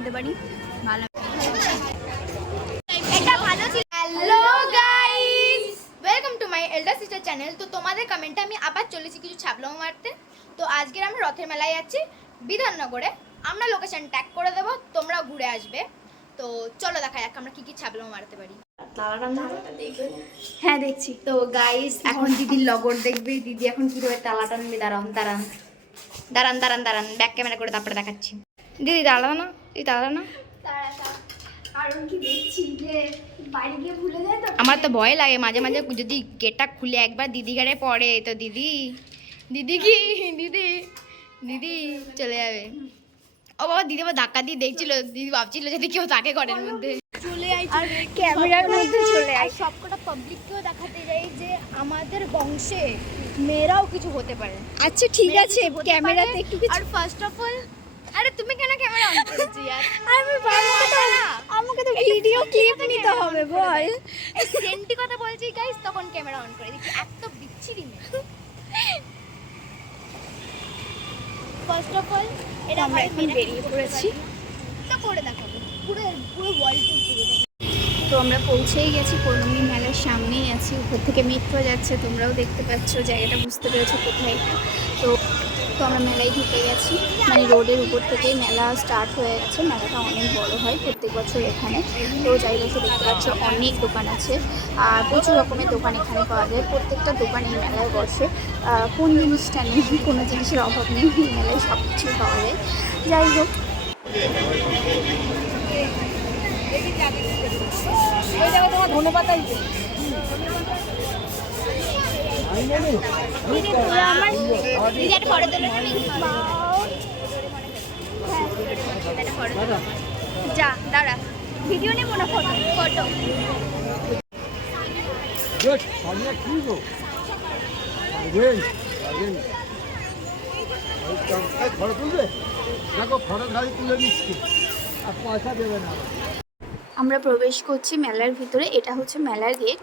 খেতে পারি? ভালো এটা ভালো ছিল। Hello guys welcome to my elder sister channel তো তোমাদের কমেন্টে আমি আবার চলেছি কিছু মারতে। তো আজকের আমরা রথের মেলায় যাচ্ছি বিধাননগরে। আমরা লোকেশন ট্যাগ করে দেবো তোমরাও ঘুরে আসবে। তো চলো দেখা যাক আমরা কি কি মারতে পারি। হ্যাঁ দেখছি। তো গাইস এখন দিদির লগর দেখবে দিদি এখন কীভাবে তালা টানবে দাঁড়ান দাঁড়ান। দাঁড়ান দাঁড়ান দাঁড়ান ব্যাক ক্যামেরা করে তারপরে দেখাচ্ছি। দিদি দাঁড়াও না। দিদি দাঁড়াও না। কারণ কি দেখছি যে বাড়ি গিয়ে ভুলে যায় তো? আমার তো ভয় লাগে মাঝে মাঝে যদি গেটটা খুলে একবার দিদি গাড়ে পড়ে তো দিদি দিদি কি? দিদি দিদি চলে যাবে। ও বাবা দিদি আবার ধাক্কা দিয়ে দেখছিল দিদি ভাবছিল যদি কেউ থাকে ঘরের মধ্যে। চলে আই আর ক্যামেরার মধ্যে চলে আই সবকটা পাবলিককেও দেখাতে যাই যে আমাদের বংশে মেয়েরাও কিছু হতে পারে। আচ্ছা ঠিক আছে ক্যামেরাতে একটু কিছু আর ফার্স্ট অফ অল আরে তুমি কেন ক্যামেরা অন করেছ यार আমি তো আমাকে তো ভিডিও ক্লিপ নিতে হবে বল সেন্টি কথা বলছি গাইস তখন ক্যামেরা অন করে দিচ্ছি এত বিচ্ছিরি মেয়ে। ফার্স্ট অফ অল এটা আমরা এখন বেরিয়ে পড়েছি। তো করে দেখাবো। পুরো পুরো ওয়ার্ল্ড পুরো তো আমরা পৌঁছেই গেছি পৌর্ণমী মেলার সামনেই আছি। উপর থেকে মেট্রো যাচ্ছে তোমরাও দেখতে পাচ্ছ জায়গাটা বুঝতে পেরেছ কোথায়। তো তো আমরা মেলায় ঢুকে গেছি। মানে রোডের উপর থেকেই মেলা স্টার্ট হয়ে গেছে। মেলাটা অনেক বড় হয় প্রত্যেক বছর এখানে। তো যাই বছর দেখতে পাচ্ছ অনেক দোকান আছে। আর প্রচুর রকমের দোকান এখানে পাওয়া যায়। প্রত্যেকটা দোকান এই মেলায় বসে। কোন জিনিসটা নেই, কোনো জিনিসের অভাব নেই, এই মেলায় সব কিছুই পাওয়া যায়। যাই হোক। আমার দিদি একটা ফটো তোলো না একটা ফটো তোলো যা দাঁড়া ভিডিও নেব না ফটো ফটো আমরা প্রবেশ করছি মেলার ভিতরে, এটা হচ্ছে মেলার গেট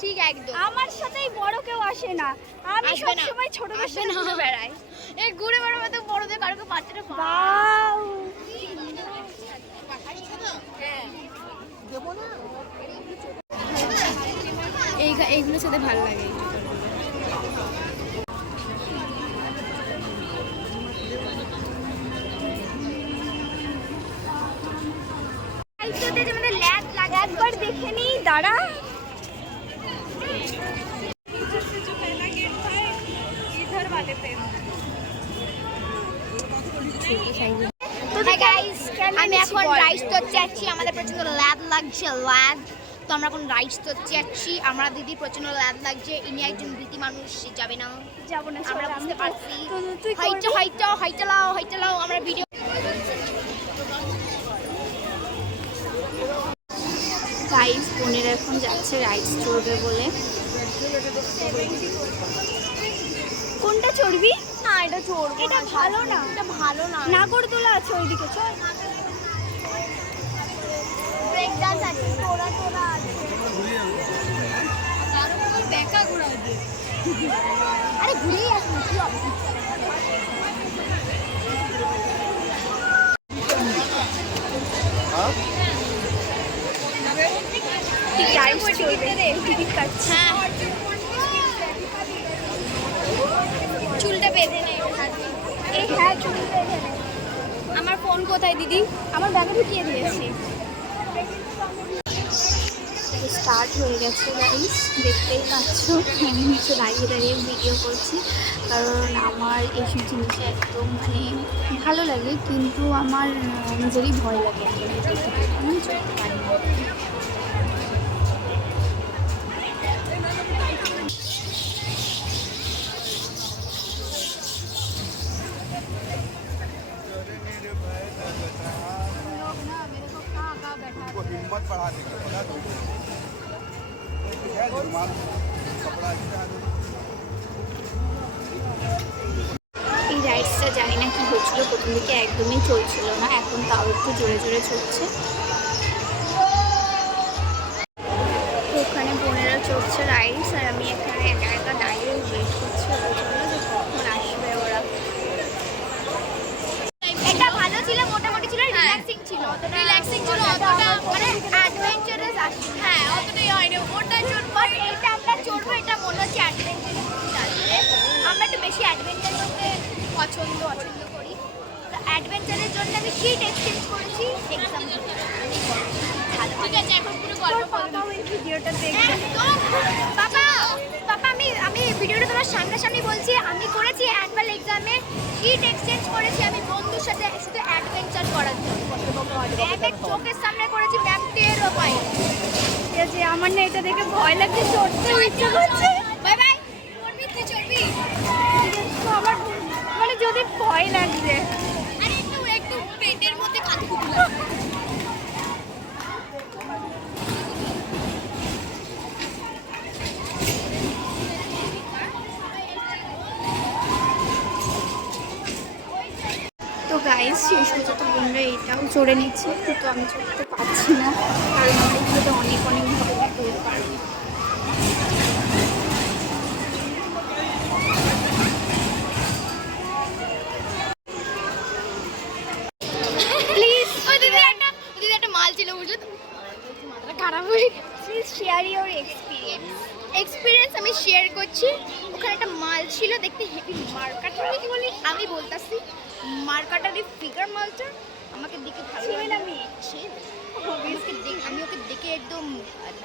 ঠিক একদম। আমার সাথেই বড় কেউ আসে না। আমি সব না। সময় ছোটদের সাথে না। ঘুরে বেড়াই। এই ঘুরে বেড়াবে মতো বড়দের কারোকে বাচ্চাটা বাউ এই এইগুলোর সাথে ভালো তো লাগে। একবার দেখে নিই দাঁড়া। আমি এখন? রাইস তো যাচ্ছি আমাদের প্রচণ্ড ল্যাদ লাগছে ল্যাদ তো আমরা এখন রাইস তো যাচ্ছি আমরা দিদি প্রচণ্ড ল্যাদ লাগছে ইনি একজন ভীতি মানুষ যাবে না যাব না আমরা বুঝতে পারছি তো- তো- তুই হাইটা করবি? হাইটা হাইটা লাও হাইটা লাও আমরা ভিডিও গাইস বোনেরা এখন যাচ্ছে রাইডস চড়বে বলে কোনটা চড়বি? না এটা চড়বো এটা ভালো না। এটা ভালো না। নাগরদোলা আছে ওইদিকে চল। ব্রেক ডান্স আছে তোরা তোরা আছে। আরে ঘুরেই আসুন কি টিকিট কাটছে হ্যাঁ চুলটা বেঁধে নে এই হ্যাঁ চড়বে এখানে আমার ফোন কোথায়, দিদি? আমার ব্যাগে ঢুকিয়ে দিয়েছি। স্টার্ট হয়ে গেছে গাইস দেখতেই পাচ্ছ, আমি হচ্ছে দাঁড়িয়ে দাঁড়িয়ে ভিডিও করছি। কারণ আমার এইসব জিনিসে একদম মানে ভালো লাগে, কিন্তু আমার নিজেরই ভয় লাগে। আমি চলতে পারি मत बढ़ा देंगे बता दो है रुमाल कपड़ा अच्छा है এই রাইডসটা জানি না কি হচ্ছিল প্রথম দিকে একদমই চলছিল না এখন তাও একটু জোরে জোরে চলছে পছন্দ পছন্দ করি। তো অ্যাডভেঞ্চারের জন্য আমি কিট এক্সচেঞ্জ করেছি এক্সাম ঠিক আছে এখন পুরো গল্প ভিডিওটা দেখবে। বাবা বাবা আমি আমি ভিডিওটা তোমার সামনাসামনি বলছি আমি করেছি অ্যানুয়াল এক্সামে কিট এক্সচেঞ্জ করেছি আমি বন্ধুর সাথে শুধু অ্যাডভেঞ্চার করার জন্য। ম্যামের চোখের সামনে করেছি ম্যাম টেরও পাই ঠিক আছে আমার না এটা দেখে ভয় লাগছে চড়তে ইচ্ছে করছে। বাই বাই চড়বি চড়বি। আমার ভয় লাগছে। আরে একটু একটু পেটের মধ্যে কাঁদকুটি তো গাইজ শেষ পর্যন্ত বোনরা এটাও চড়ে নিচ্ছে কিন্তু আমি চড়তে পারছি না কারণ আমার এগুলোতে অনেক অনেকভাবে ব্যথা হতে পারব প্লিজ ওই দিদি একটা ওই দিদি একটা মাল ছিল বুঝলো তো মাথাটা খারাপ হয়ে please share your experience experience আমি শেয়ার করছি। ওখানে একটা মাল ছিল দেখতে হেভি মার্কাটারি বলি? আমি বলতাছি মার্কাটারি ফিগার মালটা আমাকে দেখে ভালো ছেলে। আমাকে আমি ওকে দেখে একদম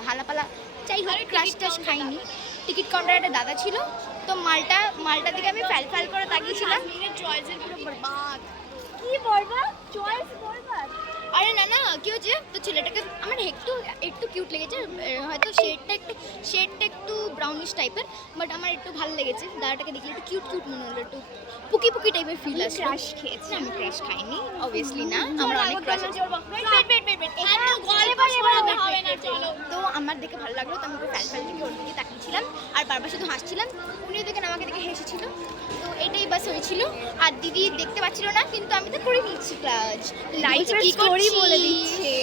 হালাপালা চাই হোক ক্রাশ টাশ খাইনি। টিকিট কাউন্টারে একটা দাদা ছিল। তো মালটা মালটা দিকে আমি ফ্যাল ফ্যাল করে তাকিয়েছিলাম। চয়েসের পুরো বরবাদ। কি বলবা? চয়েস বলবা? আরে না না কি হচ্ছে তো ছেলেটাকে আমার একটু একটু কিউট লেগেছে হয়তো শেডটা একটু শেডটা একটু ব্রাউনিশ টাইপের বাট আমার একটু ভালো লেগেছে। দাদাটাকে দেখলে একটু কিউট কিউট মনে হলো একটু পুকি পুকি টাইপের ফিল আসছে ক্রাশ খেয়েছি। আমি ক্রাশ খাইনি অবভিয়াসলি না। আমরা অনেক ক্রাশ তো আমার দেখে ভালো লাগল তো আমি ওকে ফ্যাল ফ্যাল থেকে ওর দিকে তাকিয়েছিলাম আর বারবার শুধু হাসছিলাম। উনিও দেখেন আমাকে দেখে হেসেছিল। তো এটাই বাস হয়েছিল। আর দিদি দেখতে পাচ্ছিল না কিন্তু আমি তো করে নিচ্ছি ক্লাস লাইফের স্টোরি বলে দিচ্ছে।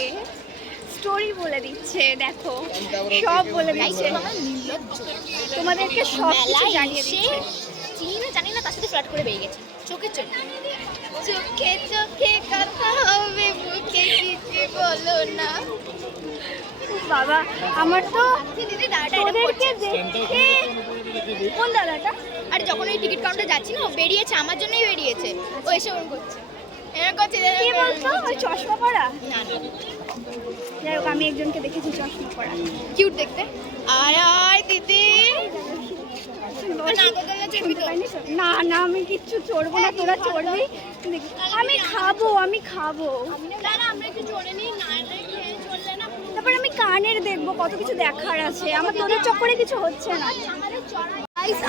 স্টোরি বলে দিচ্ছে দেখো। সব বলে দিচ্ছে। তোমাদেরকে সব কিছু জানিয়ে দিচ্ছে। চিনি না জানি না তার সাথে ফ্ল্যাট করে বেরিয়ে গেছে। চোখে চোখ। চোখে চোখে কথা হবে মুখে কিছু বলো না। বাবা আমার তো দিদি। দেখে কোন দাদাটা? আরে যখন ওই টিকিট কাউন্টার যাচ্ছি না ও বেরিয়েছে আমার জন্যই বেরিয়েছে। ও এসে ওরকম করছে। কি বলতো? ওই চশমা পরা? না না। যাই হোক আমি একজনকে দেখেছি চশমা পরা। কিউট দেখতে? আয় আয় দিদি। নাগরদোলনা চড়বি তো? না না আমি কিচ্ছু চড়বো না তোরা চড়বি। আমি খাব আমি খাব। তারপর আমি কানের দেখব কত কিছু দেখার আছে। আমার তোদের চক্করে কিছু হচ্ছে না।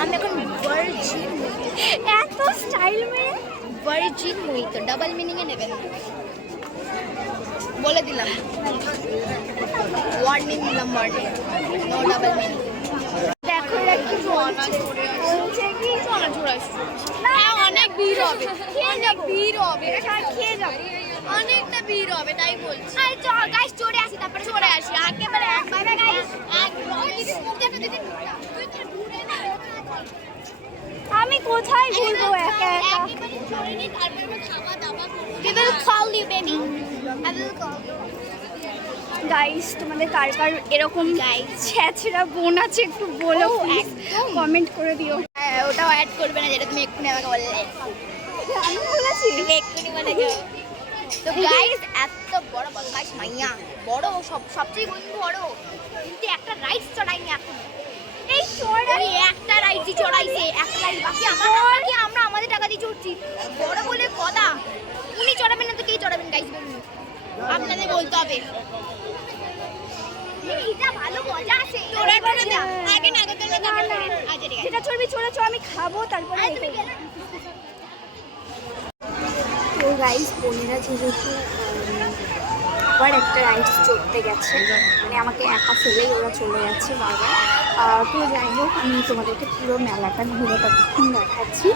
আমি এখন এত স্টাইল মেয়ে। ভার্জিন মুইত ডাবল মিনিং এ নেবেন বলে দিলাম। ওয়ার্নিং দিলাম ওয়ার্নিং নো ডাবল মিনিং দেখো হ্যাঁ অনেক ভিড় হবে। অনেক ভিড় হবে। হ্যাঁ, অনেকটা ভিড় হবে তাই বলছি। আরে চ চড়ে আসি তারপরে চড়ে আসি। আমি কোথায় ঘুরবো একা একা? We will call you, baby. I will call you. Guys তোমাদের কার কার এরকম ছ্যাচড়া বোন আছে একটু বলো। কমেন্ট করে দিও। হ্যাঁ, ওটাও অ্যাড করবে না যেটা তুমি এক্ষুনি আমাকে বললে। আমি বলেছি। তুমি এক্ষুনি বলেছ তো গাইস এত বড় বদমাইশ মাইয়া। বড় সব সবচেয়ে বন্ধু বড়। কিন্তু একটা রাইডস চড়াইনি এখন। এই চড়াই একটা রাইডই চড়াইছে একটা রাইড বাকি আমার বাকি আমরা আমাদের টাকা দিয়ে চড়ছি। বড় বলে কথা উনি চড়াবেন না তো কে চড়াবেন গাইস বলুন। আপনাদের বলতে হবে। এটা ভালো মজা আছে। তোরা করে দা আগে নাগরদোলনা তারপরে আচ্ছা যেটা চড়বি চড়ে চ আমি খাব তারপরে গেলে তো গাইস বোনেরা যেহেতু আবার একটা রাইডস চড়তে গেছে মানে আমাকে একা ফেলেই ওরা চলে যাচ্ছে বারবার। তো যাই হোক, আমি তোমাদেরকে পুরো মেলাটা ঘুরে ততক্ষণ দেখাচ্ছি।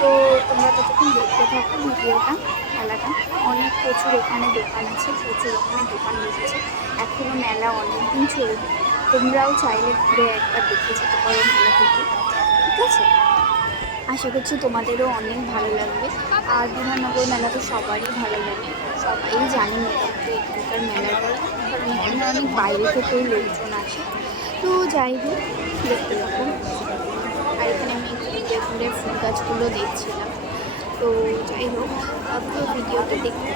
তো তোমরা ততক্ষণ দেখতে থাকো ভিডিওটা, মেলাটা, অনেক প্রচুর এখানে দোকান আছে, প্রচুর এখানে দোকান বসেছে। এখনও মেলা অনেক দিন চলবে। তোমরাও চাইলে ঘুরে একবার দেখে যেতে পারো মেলা থেকে, ঠিক আছে? আশা করছি তোমাদেরও অনেক ভালো লাগবে। আর বিধাননগর মেলা তো সবারই ভালো লাগে, সবাই জানে মোটামুটি এখানকার মেলাটা কারণ এখানে অনেক বাইরে থেকেও লোকজন আসে। তো যাই হোক, দেখতে থাকুন আর এখানে আমি ফুলের ফুল গাছগুলো দেখছিলাম। তো যাই হোক পুরো ভিডিওটা দেখতে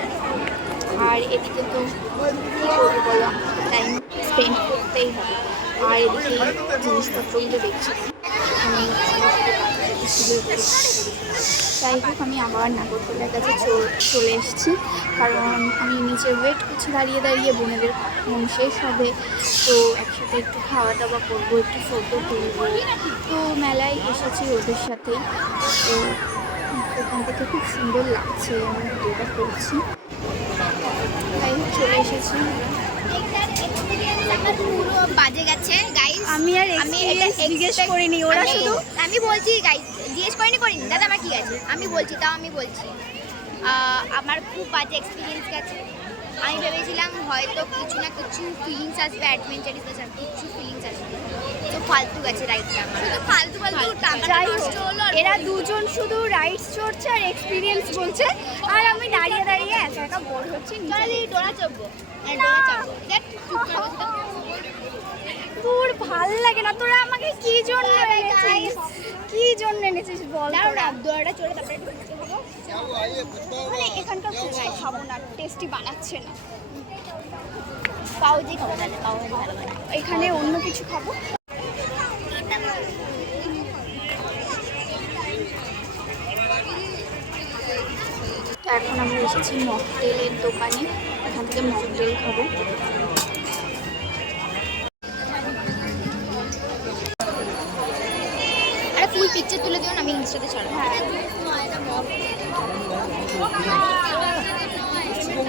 আর এদিকে তো কী করব বলো? টাইম স্পেন্ড করতেই হবে। আর এদিকে জিনিসপত্রগুলো দেখছিলাম। যাই হোক, আমি আবার নাগরদোলার কাছে চল- এসেছি। কারণ আমি নিচে ওয়েট করছি, দাঁড়িয়ে দাঁড়িয়ে বোনেদের কখন শেষ হবে। তো একসাথে একটু খাওয়া দাওয়া করব, একটু ফটো তুলবো। তো মেলায় এসেছি ওদের সাথেই। তো ওখান থেকে খুব সুন্দর লাগছে, আমি ভিডিওটা করছি। হোক, চলে এসেছি। বাজে গেছে, গাইস। আমি আর আমি এটা জিজ্ঞেস করিনি, ওরা শুধু- আমি বলছি গাইস জিজ্ঞেস করিনি করিনি। দাদা আমার কি আছে? আমি বলছি তাও আমি বলছি। আমার খুব বাজে এক্সপিরিয়েন্স গেছে। আমি ভেবেছিলাম হয়তো কিছু না কিছু ফিলিংস আসবে অ্যাডভেঞ্চার ইস কিছু ফিলিংস আসবে। তো ফালতু গেছে রাইডটা আমার। শুধু ফালতু ফালতু টাকা নষ্ট হলো এরা দুজন শুধু রাইডস চড়ছে আর এক্সপিরিয়েন্স বলছে। আর আমি দাঁড়িয়ে দাঁড়িয়ে একা একা বোর হচ্ছি চল এই ডোরা চাপবো হ্যাঁ, ডোরা চাপবো দেখ তোর ভালো লাগে না তোরা আমাকে কি জন্য এনেছিস? কি জন্য এনেছিস বল তোরা? না ডোরাটা চড়ে তারপরে। মানে এখানকার ফুচকা খাব না টেস্টি বানাচ্ছে না। পাউজি খাব তাহলে পাউজি ভালো লাগে। এখানে অন্য কিছু খাব? এখন আমরা এসেছি মকটেলের দোকানে। এখান থেকে মকটেল খাব। ইনস্টাতে ছাড়বো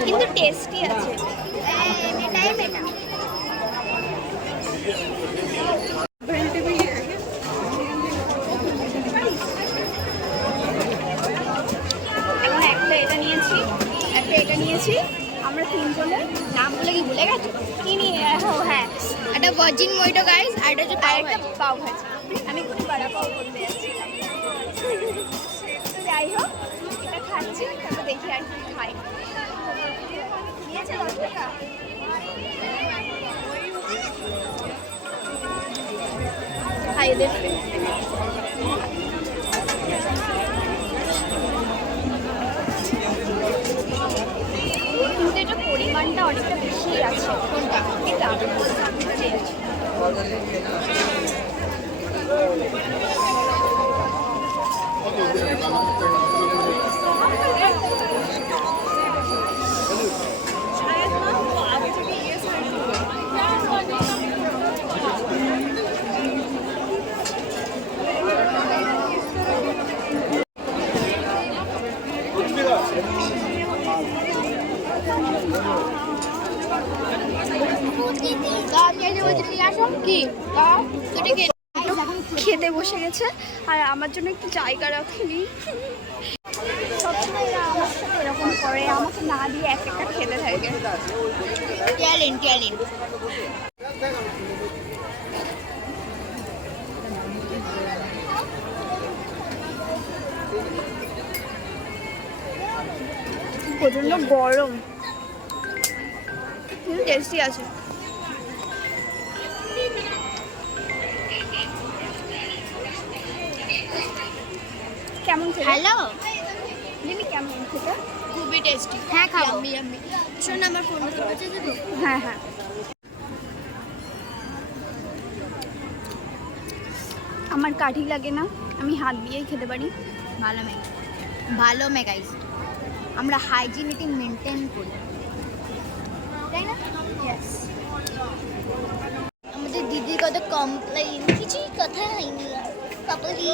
কিন্তু টেস্টি আছে। একটা এটা নিয়েছি একটা এটা নিয়েছি। আমরা তিনজনের নামগুলো কি ভুলে গেছো? কি নিয়ে? হ্যাঁ একটা ভার্জিন মইটো গাইস আর এটা হচ্ছে পাও ভাজি। আমি খুব বড়া পাও যাই হোক এটা খাচ্ছি দেখি আর কি খাই। নিয়েছে দশ টাকা? কিন্তু এটা পরিমাণটা অনেকটা বেশি আছে, কোনটা? এটা। কি? খেতে বসে গেছে আর আমার জন্য একটু জায়গা রাখেনি সবসময় এরা আমার সাথে এরকম করে আমাকে না দিয়ে এক একটা খেতে থাকে। Talent talent. প্রচণ্ড গরম। টেস্টি আছে। কেমন খেলে? হ্যালো? দিদি কেমন খেতে? খুবই টেস্টি হ্যাঁ খাব। ইয়াম্মি ইয়াম্মি শোন আমার ফোন কাছে দেবো হ্যাঁ হ্যাঁ। আমার কাঠি লাগে না আমি হাত দিয়েই খেতে পারি। ভালো মে ভালো মে গাইস আমরা হাইজিনিটি মেনটেন করি। তাই না? আমাদের দিদি কত কমপ্লেন কিছুই কথা হয়নি। পাপলি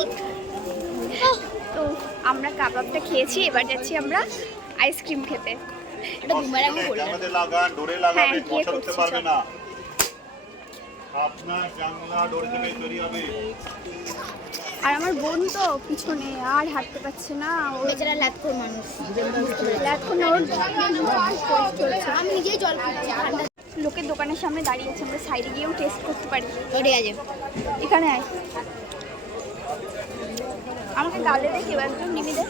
তো আমরা কাবাবটা খেয়েছি এবার যাচ্ছি আমরা আইসক্রিম খেতে। এটা বুমারাং বললাম জানলাতে লাগান ডোরে হ্যাঁ, পারবে না। আপনার জানলা ডোর থেকে তৈরি হবে। আর আমার বোন তো পিছনে আর হাঁটতে পারছে না ওর বেচারা লাতখোর মানুষ। এখন ওর আমি নিজেই জল খাচ্ছি লোকের দোকানের সামনে দাঁড়িয়ে আছে আমরা সাইডে গিয়েও টেস্ট করতে পারি। ঠিক আছে এখানে আয়। আমাকে গালে দেখে এবার একটু নিবি দে।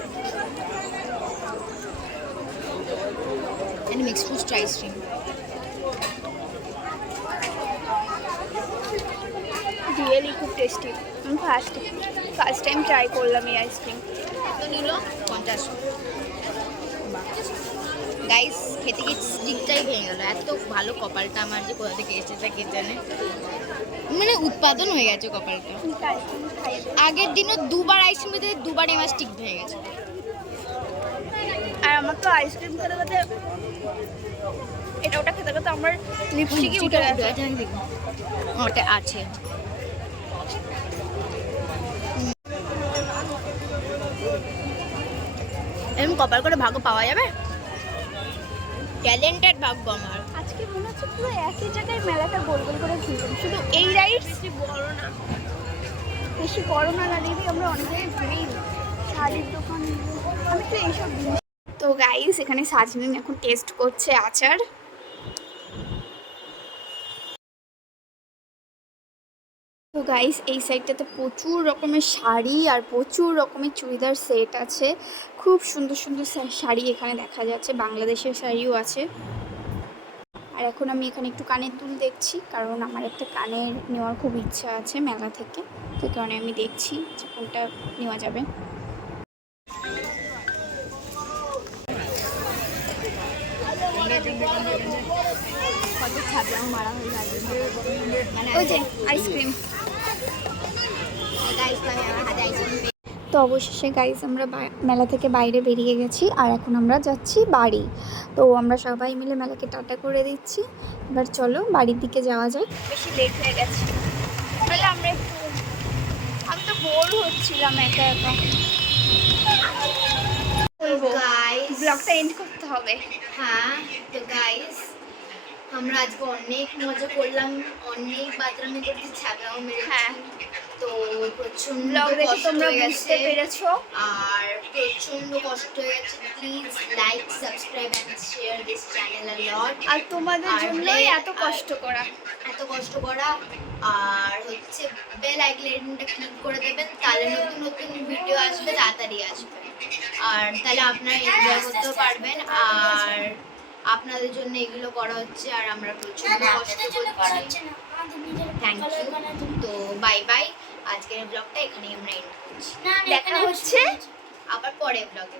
Fruit ice cream. রিয়েলি খুব টেস্টি আমি ফার্স্ট ফার্স্ট টাইম ট্রাই করলাম এই আইসক্রিম তো নিল? পঞ্চাশ। গাইস খেতে গিয়ে স্টিকটাই ভেঙে গেল। এত ভালো কপালটা আমার যে কোথা থেকে এসেছে কে জানে। মানে উৎপাদন হয়ে গেছে কপালটা। আইসক্রিম দে। আগের দিনও দুবার আইসক্রিম খেতে দুবার আমার স্টিক ভেঙে গেছে। আর আমার তো আইসক্রিম খেতে খেতে এটা ওটা খেতে খেতে আমার লিপস্টিকই উঠে গেছে। ওটা আছে। এরকম কপাল করে ভাগ্য পাওয়া যাবে? ট্যালেন্টেড ভাগ্য আমার। আজকে মনে হচ্ছে পুরো একই জায়গায় মেলাটা গোল গোল করে ঘুরলাম। শুধু এই রাইড বেশি বড় না। বেশি বড় না দিদি আমরা অনেক ঘুরেই শাড়ির দোকান, আমি তো এইসব তো গাইস এখানে সাজনিন এখন টেস্ট করছে আচার। তো গাইস এই সাইডটাতে প্রচুর রকমের শাড়ি আর প্রচুর রকমের চুড়িদার সেট আছে। খুব সুন্দর সুন্দর শাড়ি এখানে দেখা যাচ্ছে। বাংলাদেশের শাড়িও আছে। আর এখন আমি এখানে একটু কানের দুল দেখছি কারণ আমার একটা কানের নেওয়ার খুব ইচ্ছা আছে মেলা থেকে। তো কারণে আমি দেখছি যে কোনটা নেওয়া যাবে। হয়ে মানে ওই যে আইসক্রিম আমার হাতে আইসক্রিম তো অবশেষে গাইস আমরা মেলা থেকে বাইরে বেরিয়ে গেছি আর এখন আমরা যাচ্ছি বাড়ি। তো আমরা সবাই মিলে মেলাকে টাটা করে দিচ্ছি। এবার চলো বাড়ির দিকে যাওয়া যায় বেশি লেট হয়ে গেছে। তাহলে আমরা একটু আমি তো বোর হচ্ছিলাম একা একা। গাইস ব্লগটা এন্ড করতে হবে। হ্যাঁ তো গাইস আমরা আজকে অনেক মজা করলাম। অনেক ছাগলাও মেরেছি। হ্যাঁ। তো প্রচণ্ড কষ্ট তোমরা হয়ে বুঝতে গেছে। পেরেছ। আর প্রচণ্ড কষ্ট হয়ে গেছে। Please like subscribe and share this channel a lot আর তোমাদের জন্যই এত কষ্ট করা। এত কষ্ট করা। আর হচ্ছে বেল আইকনটা ক্লিক করে দেবেন তাহলে নতুন নতুন ভিডিও আসবে তাড়াতাড়ি আসবে। আর তাহলে আপনারা এনজয় করতেও পারবেন। আর আপনাদের জন্য এগুলো করা হচ্ছে আর আমরা প্রচুর কষ্ট করছি থ্যাংক ইউ তো বাই বাই আজকের ব্লগটা এখানেই আমরা এন্ড করছি। দেখা হচ্ছে আবার পরে ব্লগে